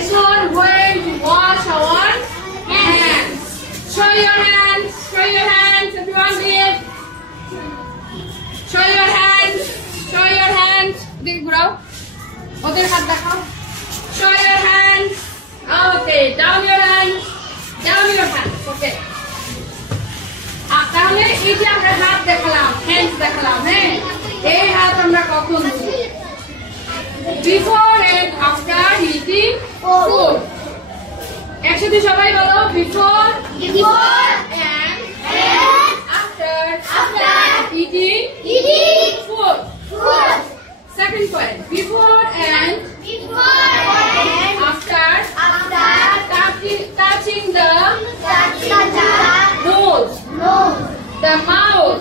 soon going to wash our hands. Show your hands. Show your hands. Everyone read. Show your hands. Show your hands. Dig bro. Other hand dekhao. Show your hands. Okay. Down your hands. Down your hands. Okay. তাহলে এই যে আমরা হাত দেখালাম, হ্যান্ডস দেখালাম, হ্যাঁ এই হাত আমরা কখন ধুব? Before and after eating food. একসাথে সবাই বলো before and after eating food. Second point, before and after touching the nose, the mouth,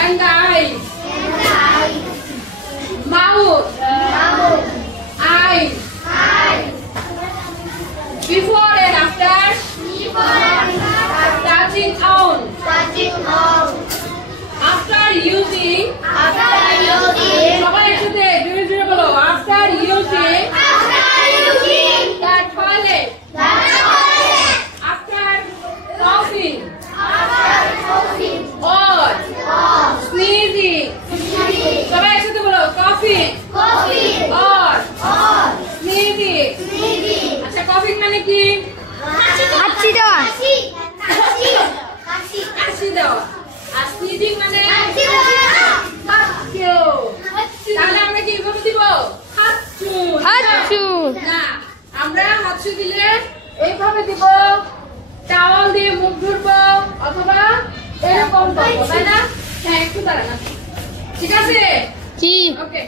and the eyes. Mouth, eyes. Before and after touching on. After using. সবাই একসাথে জোরে জোরে বলো after using the toilet. After coughing or sneezing. সবাই একসাথে বলো coughing or sneezing. আচ্ছা coughing মানে কি? হাঁচি দেওয়া। হাঁচি দেওয়া। আর sneezing মানে হাঁচি। তাহলে আমরা কি ভাবে দিব? হাঁচু। না, আমরা হাঁচু দিলে এইভাবে দিব, টাওয়াল দিয়ে মুখ ধরবো অথবা এরকম করবো, তাই না? হ্যাঁ একটু দাঁড়ান, ঠিক আছে? কি? ওকে।